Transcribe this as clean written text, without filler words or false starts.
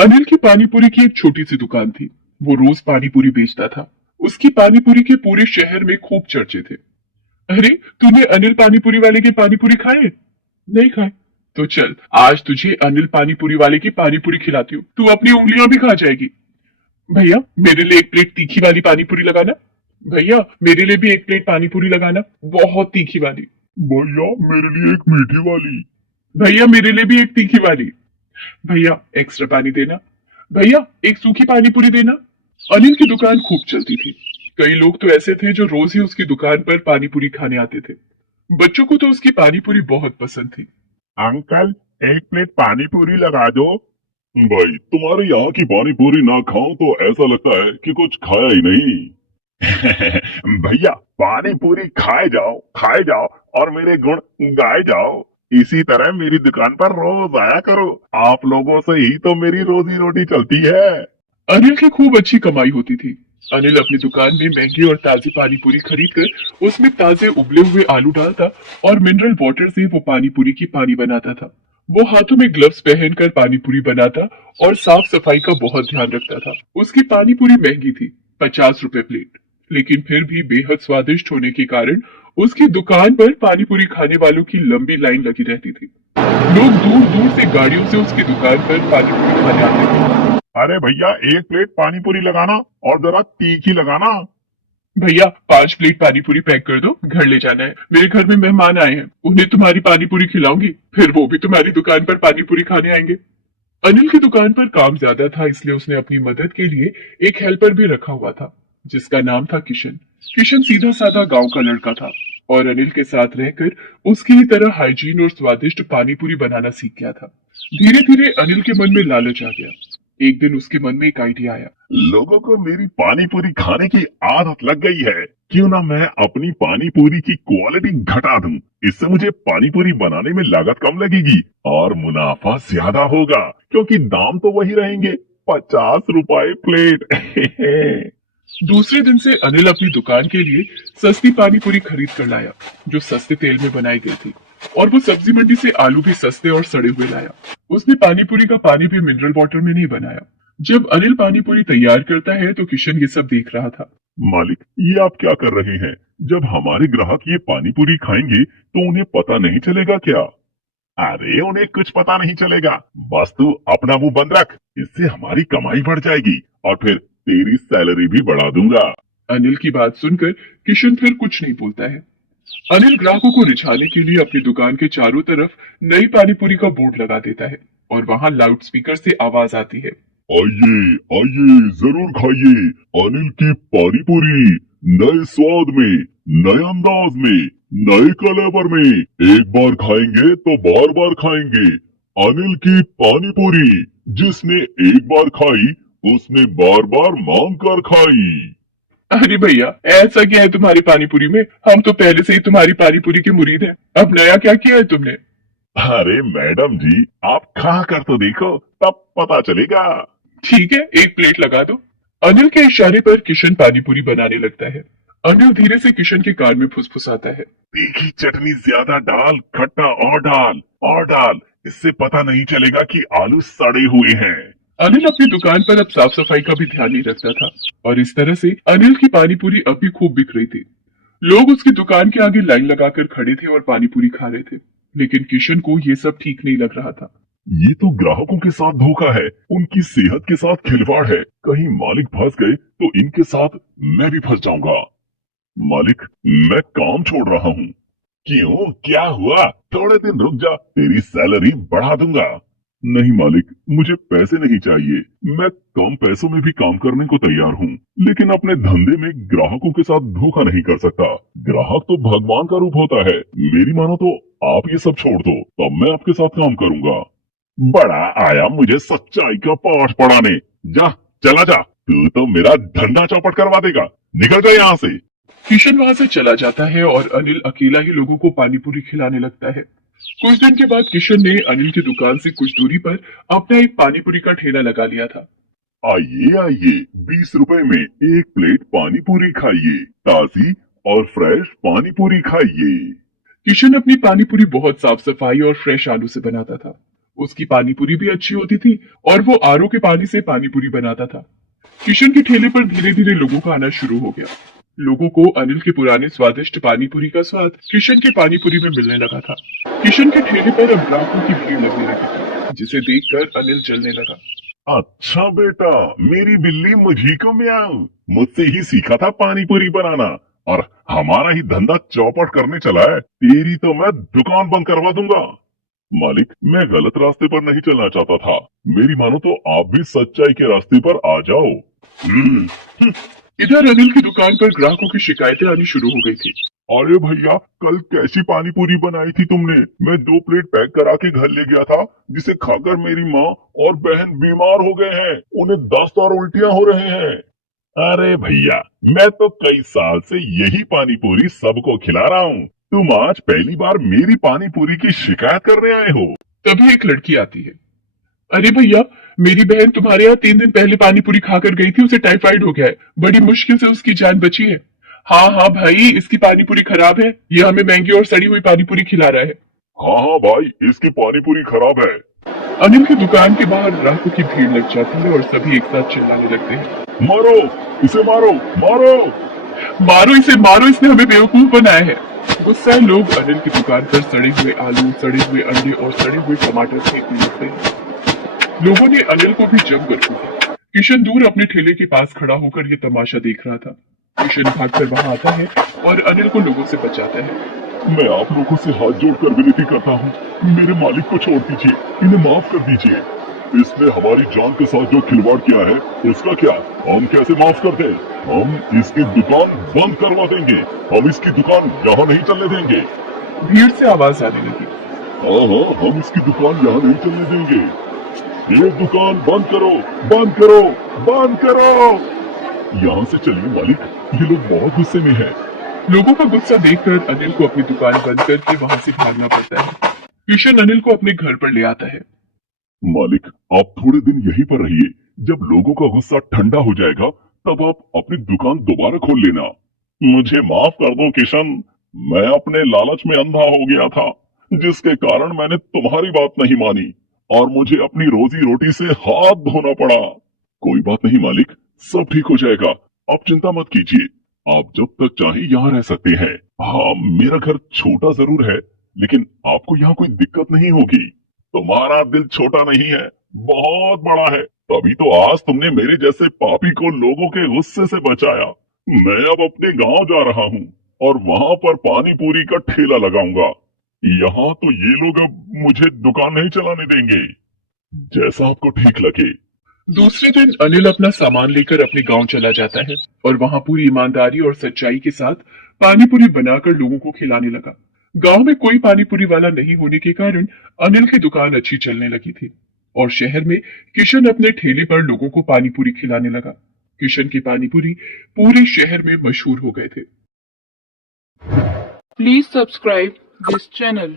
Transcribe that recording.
अनिल की पानीपुरी की एक छोटी सी दुकान थी। वो रोज पानीपुरी बेचता था। उसकी पानीपुरी के पूरे शहर में खूब चर्चे थे। अरे, तूने अनिल पानीपुरी वाले के पानीपुरी खाए? नहीं खाए? तो चल, आज तुझे अनिल पानीपुरी वाले की पानीपुरी खिलाती हूँ, तू अपनी उंगलियां भी खा जाएगी। भैया, मेरे लिए एक प्लेट तीखी वाली पानीपुरी लगाना। भैया, मेरे लिए भी एक प्लेट पानीपुरी लगाना, बहुत तीखी वाली। भैया मेरे लिए एक मीठी वाली। भैया, मेरे लिए भी एक तीखी वाली। भैया, एक्स्ट्रा पानी देना। भैया, एक सूखी पानी पूरी देना। अनिल की दुकान खूब चलती थी। कई लोग तो ऐसे थे जो रोज ही उसकी दुकान पर पानी पूरी खाने आते थे। बच्चों को तो उसकी पानी पूरी बहुत पसंद थी। अंकल, एक प्लेट पानी पूरी लगा दो। भाई, तुम्हारे यहाँ की पानी पूरी ना खाऊं तो ऐसा लगता है कि कुछ खाया ही नहीं। भैया, पानी पूरी खाए जाओ और मेरे गुण गाए जाओ। इसी तरह मेरी दुकान पर रोज आया करो। आप लोगों से ही तो मेरी रोजी रोटी चलती है। अनिल की खूब अच्छी कमाई होती थी। अनिल अपनी दुकान में महंगी और ताजी पानी पूरी खरीद कर उसमें ताजे उबले हुए आलू डालता और मिनरल वाटर से वो पानी पूरी की पानी बनाता था। वो हाथों में ग्लव्स पहनकर पानी पूरी बनाता और साफ सफाई का बहुत ध्यान रखता था। उसकी पानी पूरी महंगी थी, 50 रुपए प्लेट, लेकिन फिर भी बेहद स्वादिष्ट होने के कारण उसकी दुकान पर पानी पूरी खाने वालों की लंबी लाइन लगी रहती थी। लोग दूर दूर से गाड़ियों से उसकी दुकान पर पानी पूरी खाने आते थे। अरे भैया, एक प्लेट पानी पूरी लगाना और जरा तीखी लगाना। भैया, 5 प्लेट पानी पूरी पैक कर दो, घर ले जाना है। मेरे घर में मेहमान आए हैं, उन्हें तुम्हारी पानी पूरी खिलाऊंगी, फिर वो भी तुम्हारी दुकान पर पानी पूरी खाने आएंगे। अनिल की दुकान पर काम ज्यादा था, इसलिए उसने अपनी मदद के लिए एक हेल्पर भी रखा हुआ था, जिसका नाम था किशन। किशन सीधा साधा गांव का लड़का था और अनिल के साथ रहकर उसकी ही तरह हाइजीन और स्वादिष्ट पानी पूरी बनाना सीख गया था। धीरे धीरे अनिल के मन में लालच आ गया। एक दिन उसके मन में एक आइडिया आया। लोगों को मेरी पानी पूरी खाने की आदत लग गई है। क्यों ना मैं अपनी पानी पूरी की क्वालिटी घटा दूं। इससे मुझे पानी पूरी बनाने में लागत कम लगेगी और मुनाफा ज्यादा होगा, क्योंकि दाम तो वही रहेंगे, 50 रुपए प्लेट। दूसरे दिन से अनिल अपनी दुकान के लिए सस्ती पानी पूरी खरीद कर लाया, जो सस्ते तेल में बनाई गई थी। और वो सब्जी मंडी से आलू भी सस्ते और सड़े हुए लाया। उसने पानी पूरी का पानी भी मिनरल वाटर में नहीं बनाया। जब अनिल पानी पूरी तैयार करता है तो किशन ये सब देख रहा था। मालिक, ये आप क्या कर रहे हैं? जब हमारे ग्राहक ये पानी पूरी खाएंगे तो उन्हें पता नहीं चलेगा क्या? अरे, उन्हें कुछ पता नहीं चलेगा। बस तू अपना मुंह बंद रख। इससे हमारी कमाई बढ़ जाएगी और फिर तेरी सैलरी भी बढ़ा दूंगा। अनिल की बात सुनकर किशन फिर कुछ नहीं बोलता है। अनिल ग्राहकों को रिझाने के लिए अपनी दुकान के चारों तरफ नई पानीपुरी का बोर्ड लगा देता है और वहां लाउड स्पीकर से आवाज आती है। आइए आइए, जरूर खाइए अनिल की पानी पूरी, नए स्वाद में, नए अंदाज में, नए कलेवर में। एक बार खाएंगे तो बार बार खाएंगे। अनिल की पानी पूरी, जिसने एक बार खाई उसने बार बार मांग कर खाई। अरे भैया, ऐसा क्या है तुम्हारी पानीपुरी में? हम तो पहले से ही तुम्हारी पानीपुरी के मुरीद हैं। अब नया क्या किया है तुमने? अरे मैडम जी, आप खा कर तो देखो, तब पता चलेगा। ठीक है, एक प्लेट लगा दो। अनिल के इशारे पर किशन पानीपुरी बनाने लगता है। अनिल धीरे से किशन के कान में फुसफुसाता है। तीखी चटनी ज्यादा डाल, खट्टा और डाल। इससे पता नहीं चलेगा कि आलू सड़े हुए हैं। अनिल अपनी दुकान पर अब साफ सफाई का भी ध्यान नहीं रखता था और इस तरह से अनिल की पानीपुरी अब भी खूब बिक रही थी। लोग उसकी दुकान के आगे लाइन लगाकर खड़े थे और पानीपुरी खा रहे थे, लेकिन किशन को ये सब ठीक नहीं लग रहा था। ये तो ग्राहकों के साथ धोखा है, उनकी सेहत के साथ खिलवाड़ है। कहीं मालिक फंस गए तो इनके साथ मैं भी फंस जाऊंगा। मालिक, मैं काम छोड़ रहा हूँ। क्यों, क्या हुआ? थोड़े दिन रुक जा, तेरी सैलरी बढ़ा दूंगा। नहीं मालिक, मुझे पैसे नहीं चाहिए। मैं कम पैसों में भी काम करने को तैयार हूँ, लेकिन अपने धंधे में ग्राहकों के साथ धोखा नहीं कर सकता। ग्राहक तो भगवान का रूप होता है। मेरी मानो तो आप ये सब छोड़ दो, तब मैं आपके साथ काम करूंगा। बड़ा आया मुझे सच्चाई का पाठ पढ़ाने। जा, चला जा, तू तो मेरा धंधा चौपट करवा देगा। निकल जा यहाँ से। किशन वहां से चला जाता है और अनिल अकेला ही लोगों को पानीपुरी खिलाने लगता है। कुछ दिन के बाद किशन ने अनिल की दुकान से कुछ दूरी पर अपना एक पानीपुरी का ठेला लगा लिया था। आइए आइए, 20 रुपए में एक प्लेट पानी पूरी खाइए। ताजी और फ्रेश पानी पूरी खाइए। किशन अपनी पानीपुरी बहुत साफ सफाई और फ्रेश आलू से बनाता था। उसकी पानीपुरी भी अच्छी होती थी और वो आरओ के पानी से पानीपुरी बनाता था। किशन के ठेले पर धीरे धीरे लोगों का आना शुरू हो गया। लोगों को अनिल के पुराने स्वादिष्ट पानीपुरी का स्वाद किशन की पानीपुरी में मिलने लगा था। किशन के ठेले पर अब ग्राहकों की भीड़ लगने लगी थी, जिसे देखकर अनिल जलने लगा। अच्छा बेटा, मेरी बिल्ली मुझी को म्याऊं, मुझसे ही सीखा था पानी पूरी बनाना और हमारा ही धंधा चौपट करने चला है। तेरी तो मैं दुकान बंद करवा दूंगा। मालिक, मैं गलत रास्ते पर नहीं चलना चाहता था। मेरी मानो तो आप भी सच्चाई के रास्ते पर आ जाओ। इधर अनिल की दुकान पर ग्राहकों की शिकायतें आनी शुरू हो गई थी। अरे भैया, कल कैसी पानी पूरी बनाई थी तुमने? मैं 2 प्लेट पैक करा के घर ले गया था, जिसे खाकर मेरी माँ और बहन बीमार हो गए हैं। उन्हें दस्त और उल्टियाँ हो रहे हैं। अरे भैया, मैं तो कई साल से यही पानी पूरी सबको खिला रहा हूँ। तुम आज पहली बार मेरी पानी पूरी की शिकायत करने आए हो? तभी एक लड़की आती है। अरे भैया, मेरी बहन तुम्हारे यहाँ 3 दिन पहले पानीपुरी खाकर गई थी, उसे टाइफाइड हो गया है, बड़ी मुश्किल से उसकी जान बची है। हाँ हाँ भाई, इसकी पानीपुरी खराब है, ये हमें महंगी और सड़ी हुई पानीपुरी खिला रहा है। हाँ हाँ भाई, इसकी पानी पूरी खराब है। अनिल की दुकान के बाहर ग्राहकों की भीड़ लग जाती है और सभी एक साथ चिल्लाने लगते हैं। मारो इसे, मारो मारो। मारो इसे, मारो, इसने हमें बेवकूफ बनाया है। गुस्साए लोग अनिल की दुकान पर सड़े हुए आलू, सड़े हुए अंडे और सड़े हुए टमाटर फेंकने लगते हैं। लोगों ने अनिल को भी जमकर कूटा। किशन दूर अपने ठेले के पास खड़ा होकर ये तमाशा देख रहा था। किशन भागकर वहां आता है और अनिल को लोगों से बचाता है। मैं आप लोगों से हाथ जोड़कर विनती करता हूँ, मेरे मालिक को छोड़ दीजिए, इन्हें माफ कर दीजिए। इसने हमारी जान के साथ जो खिलवाड़ किया है, उसका क्या हम कैसे माफ कर दें? हम इसकी दुकान बंद करवा देंगे। हम इसकी दुकान यहाँ नहीं चलने देंगे। भीड़ से आवाज आने लगी। हाँ हाँ, हम इसकी दुकान यहाँ नहीं चलने देंगे। ये दुकान बंद करो, बंद करो, बंद करो। यहाँ से चलिए मालिक, ये लोग बहुत गुस्से में हैं। लोगों का गुस्सा देखकर अनिल को अपनी दुकान बंद करके वहां से भागना पड़ता है। किशन अनिल को अपने घर पर ले आता है। मालिक, आप थोड़े दिन यहीं पर रहिए। जब लोगों का गुस्सा ठंडा हो जाएगा, तब आप अपनी दुकान दोबारा खोल लेना। मुझे माफ कर दो किशन, मैं अपने लालच में अंधा हो गया था, जिसके कारण मैंने तुम्हारी बात नहीं मानी और मुझे अपनी रोजी रोटी से हाथ धोना पड़ा। कोई बात नहीं मालिक, सब ठीक हो जाएगा। आप चिंता मत कीजिए। आप जब तक चाहे यहाँ रह सकते हैं। हाँ, मेरा घर छोटा जरूर है, लेकिन आपको यहाँ कोई दिक्कत नहीं होगी। तुम्हारा दिल छोटा नहीं है, बहुत बड़ा है। तभी तो आज तुमने मेरे जैसे पापी को लोगों के गुस्से से बचाया। मैं अब अपने गांव जा रहा हूँ और वहाँ पर पानी पूरी का ठेला लगाऊंगा। यहाँ तो ये लोग अब मुझे दुकान नहीं चलाने देंगे। जैसा आपको ठीक लगे। दूसरे दिन अनिल अपना सामान लेकर अपने गांव चला जाता है और वहां पूरी ईमानदारी और सच्चाई के साथ पानीपुरी बनाकर लोगों को खिलाने लगा। गांव में कोई पानीपुरी वाला नहीं होने के कारण अनिल की दुकान अच्छी चलने लगी थी और शहर में किशन अपने ठेले पर लोगों को पानीपुरी खिलाने लगा। किशन की पानीपुरी पूरे शहर में मशहूर हो गए थे। Please subscribe this channel.